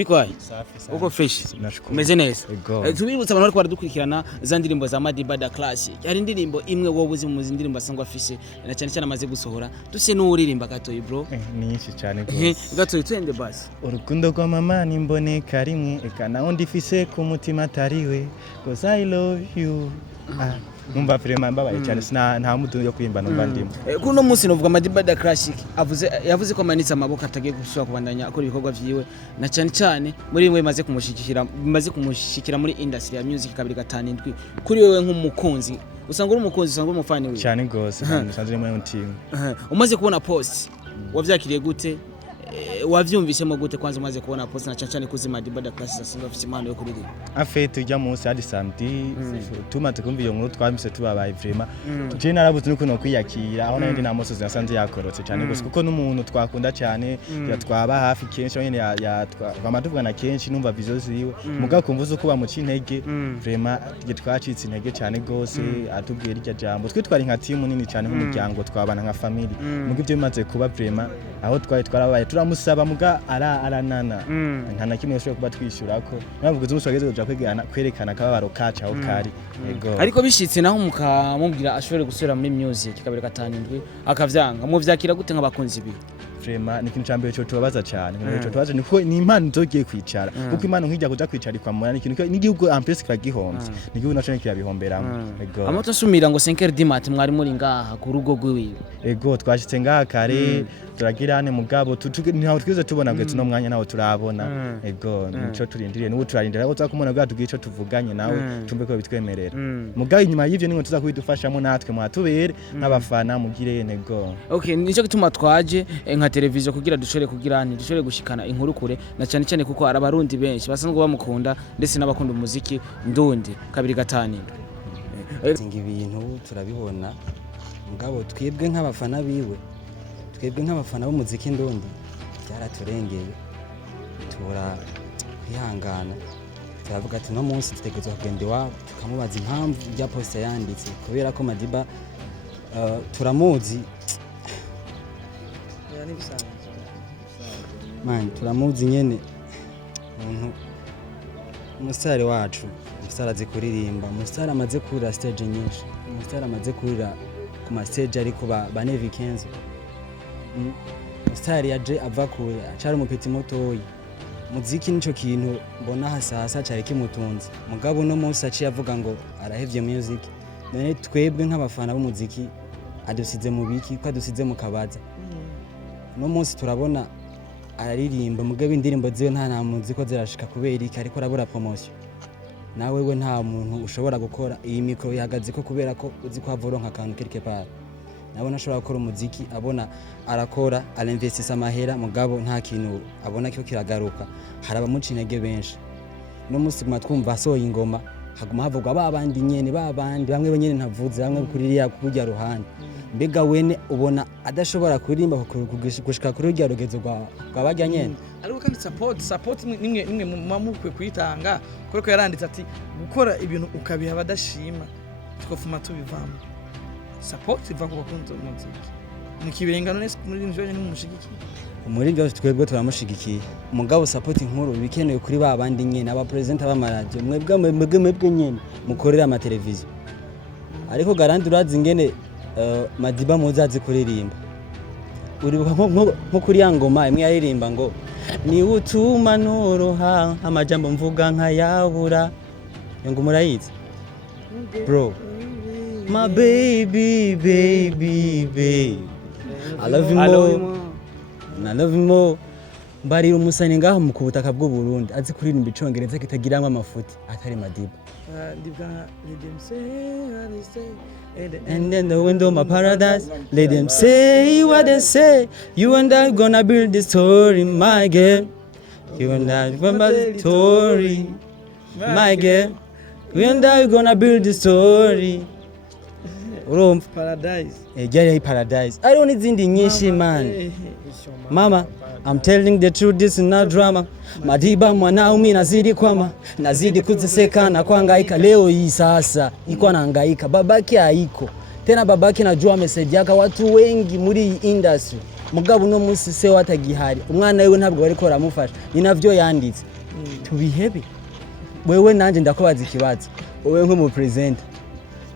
ubikwaye uko fresh umeze neza tubibutsa abantu bari kwaradukurikirana za ndirimbo za Madiba da classic hari indirimbo imwe wowe uzi mu ndirimbo asangwa afise na cyane cyane amaze gusohora duse n'uririmba gatoyi bro ni nyinshi cyane gose gatoyi twende basi urukundo rwa mama nimboneka rimwe eka naho ndifise ku mutima tariwe cause I love you numva vraiment mbabaye cyane nta mudu yo kwimba numva ndimo kuno munsi novuga Madiba da classic yavuze ko amanitse amaboko atagiye gusubira kubandanya akora ibikorwa vyiwe na cyane cyane muri bimwe bimaze kumushikira muri industry ya music 257 kuri wewe nk'umukunzi usanga uri umukunzi usanga uri umufani wiwe cyane gose nsanzwe muri team umaze kubona post wavyakiriye gute wavyumvisemo gute kwanza umaze kubona post na cyane kuzi Madiba da classic asinga afite impano yo kuririmba afete ujya munsi hadi samedi tumaze kumva iyo nkuru twamise tubabaye vraiment je narabuze nuko no kwiyakira aho nandi na mosozi nasanze yakorotse cyane gose kuko n'umuntu twakunda cyane twaba hafi kenshi nyene ya bamaduvugana kenshi numva vision ziwe mugakumva uzo kuba mu cintege vraiment twacitse intege cyane gose atubwira irya jambo twitwara nka team nini cyane nk'umuryango twabana nka family mugo ibyo bimaze kuba vraiment aho twarabaye turamusaba muga aranana nta na kimwe yashobora kuba twishyurako navuga uzi umusogeze uja kwerekana kababaro kaca aho kari ariko bishitse naho mukamubwira ashobore gusubira muri music 257 akavyanga mu vyakira gute nk'abakunzi bi vraiment ni kintu cyambere cyo tubabaza cyane cyo tubaza niko ni impano nzogiye kwicara kuko impano nkijya kuja kwicarikwa mu ni kintu n'igihugu ampesi kiragihomvye n'igihugu naco kirabihomberamo amato asumira ngo 5h du matin mwari muri ngaha ku rugo rwiwe twashitse ngaha kare turagirane mugabo ntaho twize tubona bwe tuno mwanya naho turabona nico turindiriye n'ubu turarindira ko tuzakumona bwa tugiye ico tuvuganye nawe tumbe ko bitwemerera mugabo inyuma y'ivyo ningo tuza kubidufashamo natwe mwatubere nk'abafana mugire nico gituma twaje nka televiziyo kugira dushobore gushikana inkuru kure na cyane cyane kuko arabarundi benshi basanzwe bamukunda ndetse n'abakunda umuziki ndundi 257 ibintu turabibona mugabo twebwe nk'abafana biwe twebwe nk'abafana b'umuziki ndundi byaraturengeye tubura kwihangana turavuga ati no munsi tutegerezwa kugenda iwabo tukamubaza impamvu ya post yanditse kubera ko Madiba turamuzi man turamuzi nyene umusare wacu umusare azi kuririmba umusare amaze kurira stage nyinshi umusare amaze kurira ku ma stage ariko ba Nevi Kenzo umusare yaje ava kure acari umupeti mutoyi muziki nico kintu mbona hasasa cyari kimutunze mugabo no munsi aciye avuga ngo arahevye music none twebwe nk'abafana b'umuziki adusize mu biki ko adusize mu kabaza no munsi turabona araririmba mugabo indirimbo ziwe nta muzi ko zirashika kubera iki ariko arabura promotion nawe we nta muntu ushobora gukora iyi micro yahagaze ko kubera ko uzi ko avoronka akantu quelque part nabona ashobora gukora umuziki abona arakora arinvestisa amahera mugabo nta kintu abona cyo kiragaruka haraba mucinege benshi no munsi twumva soye ingoma haguma havugwa babandi nyene babandi bamwe nyene ntavuze bamwe kuririya kujya ruhande mbega wene ubona adashobora kurimba gushika kuri urya rugezo rwa bajya nyene ariko kandi support nimwe mamukwe kwitanga kuko yaranditse ati gukora ibintu ukabiha badashima twofuma tubivamo support iva ku bakunzi b'umuziki mukibirengano nese muri njoje n'umushigiki muri byo twebwe turamushigikiye umugabo support inkuru bikenewe kuri babandi nyene aba presenter b'amaradio mwebwe nyene mukorera ama televiziyo ariko garandi urazi ingene Madiba muzazi kuririmba uribuka nko kuri yangoma imwe yaririmba ngo ni utuma noroha amajambo mvuga nka yabura ngo murayizi bro my baby I love you more mbari umusani ngaho mu kubutaka bw'u Burundi azi kuririmba icongereza kitagiramwe amafuti atari Madiba and then the window my paradise let them say what they say you and I gonna build the story my girl you and I remember the story my girl you and I gonna build the story paradise paradise I don't need izindi nyinshi man mama I'm telling the truth, this is not drama. Madiba mwanao mimi nazidi kuziseka na kuhangaika leo hii sasa. Iko anahangaika, babaki haiko. Tena babaki najua message yaka watu wengi muri industry. Mugabo no munsi se watagihari. Umwana wewe ntabwo bariko baramufasha. Ni navyo yanditse. tubihebe wewe nanje ndakubaza ikibazo wowe nko mu president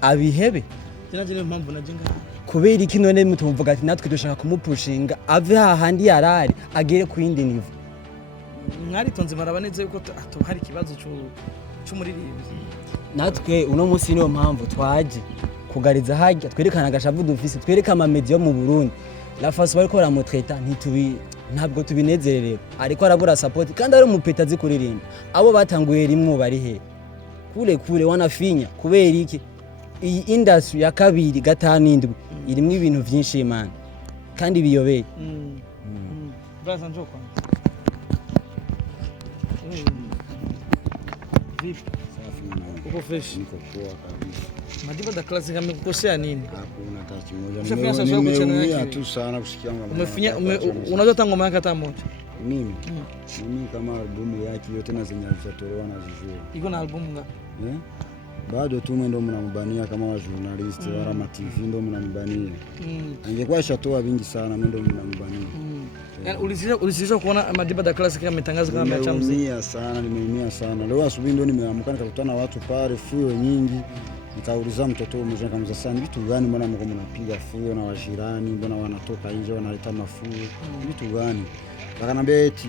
abihebe kinaje niyo mpamvu najenga kubera iki none mutumvuga ati natwe dushaka kumupushinga ave hahandi yarari agere ku yindi nivo mwaritonze marabaneze yuko hari ikibazo cy'umuririmbyi natwe uno munsi niyo mpamvu twaje kugariza hajya twerekana agashavu dufise twereka ama media mu Burundi la façon bariko baramutreta ntabwo tubinezererewe ariko arabura support kandi ari umupeta azi kuririmba abo batanguye rimwe bari he kure wanafinya kubera iki iyi industry ya kabiri gatanu indwi irimo ibintu byinshi imana kandi biyobeye baza njoko uko fresh niko poa kabisa. Madiba da classic amekukosea nini? Hakuna hata kimoja. Ushafanya sasa wewe kuchana Nimeumia tu sana kusikia ngoma. Umefanya unajua tango ngoma hata moja. Mimi kama albumu yake yote na zenye alizatolewa na zijua. Iko na albumu ngapi? Bado tu ndo mnambania kama wa journalist wala ma TV ndo mnambania. Ingekuwa ishatoa vingi sana ndo mnambania. Yani ulisizwa kuona Madiba da classic ametangaza kama ameacha muziki. Nimeumia sana. Leo asubuhi ndo nimeamka nikakutana na watu pale fuyo nyingi. Nikauliza mtoto mmoja kama sana vitu gani mbona mko mnapiga fuyo na wajirani mbona wanatoka nje wanaleta mafuyo vitu gani? Akaniambia eti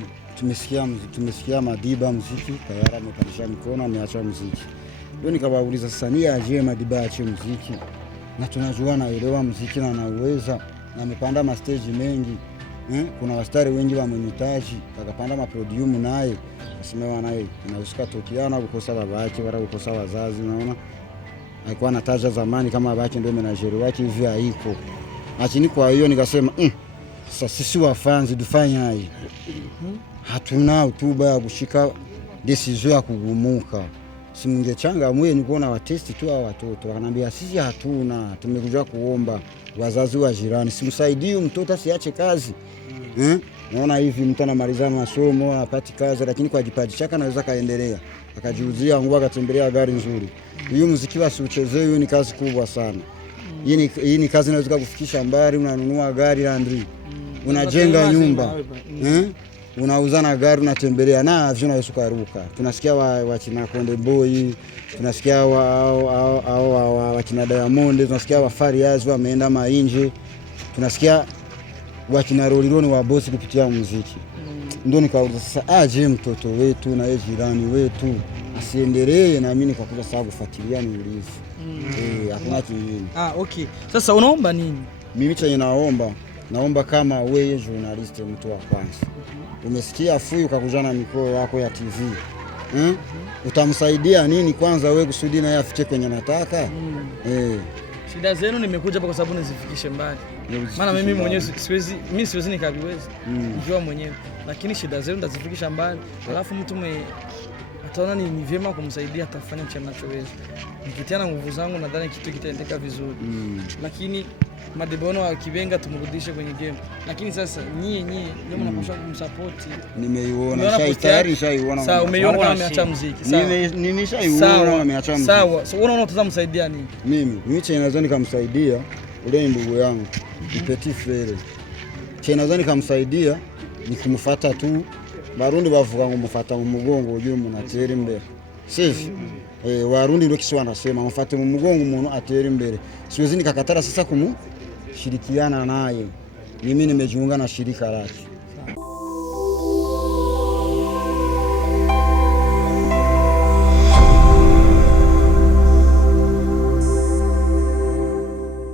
tumesikia Madiba muziki tayari amepandisha mikono ameacha muziki. Ndio nikawauliza sasa ni aje Madiba aache muziki? Na tunajua naelewa muziki na anaweza na amepanda ma stage mengi. Kuna wastari wengi wa mwenitaji akapanda ma podium naye asemewa naye inahusika tokiana kukosa babake wala kukosa wazazi unaona alikuwa anataja zamani kama babake ndio menajeri wake hivi haiko lakini kwa hiyo nikasema sasa sisi wafanzi dufanya hii hatuna utuba ya kushika decision ya kugumuka simngechanga mwenye kuona watesti tu hao watoto akanambia sisi hatuna tumekuja kuomba wazazi wa jirani simsaidie mtoto asiache kazi naona hivi mtu anamaliza masomo anapata kazi lakini kwa jipaji chake anaweza kaendelea akajiuzia nguo akatembelea gari nzuri hiyo muziki wasiuchezee hiyo ni kazi kubwa sana hii ni kazi inaweza kufikisha mbali unanunua gari Landry unajenga nyumba unauza na gari unatembelea na avyo na usukaruka tunasikia wa China Konde Boy tunasikia wa China Diamond tunasikia wa Fariaz wameenda mainje tunasikia wa China Rolironi wa bosi kupitia muziki ndio nikauliza sasa aje mtoto wetu na yeye jirani wetu asiendelee na mimi nikakuja sasa kufuatilia niulize hakuna kingine okay sasa unaomba nini? Mimi chenye naomba kama wewe journalist mtu wa kwanza umesikia fuyu kakujana mikoa yako ya TV utamsaidia nini kwanza wewe kusudi na yeye afike kwenye nataka shida zenu nimekuja hapa kwa sababu nizifikishe mbali maana mimi mwenyewe siwezi nikaviweza njoo mwenyewe lakini shida zenu ndazifikisha mbali alafu mtu ataona ni vyema kumsaidia atafanya mchanachoweza nikitiana nguvu zangu nadhani kitu kitaendeka vizuri lakini Madibono wa Kibenga tumrudishe kwenye game lakini sasa nyie ndio mnapaswa kumsupport nimeiona tayari shaiona sawa umeiona kama ameacha muziki sawa nimeshaiona ameacha muziki sawa so unaona tutamsaidia nini mimi naweza nikamsaidia ule ndugu yangu Petit Frere naweza nikamsaidia nikumfuata tu Barundi bavuga ngo mufata mu mugongo ujye mu natera imbere sisi Warundi ndio kiswa nasema mufate mu mugongo umuntu atera imbere siwezi nikakatara sasa kumushirikiana naye mimi nimejiunga na shirika lake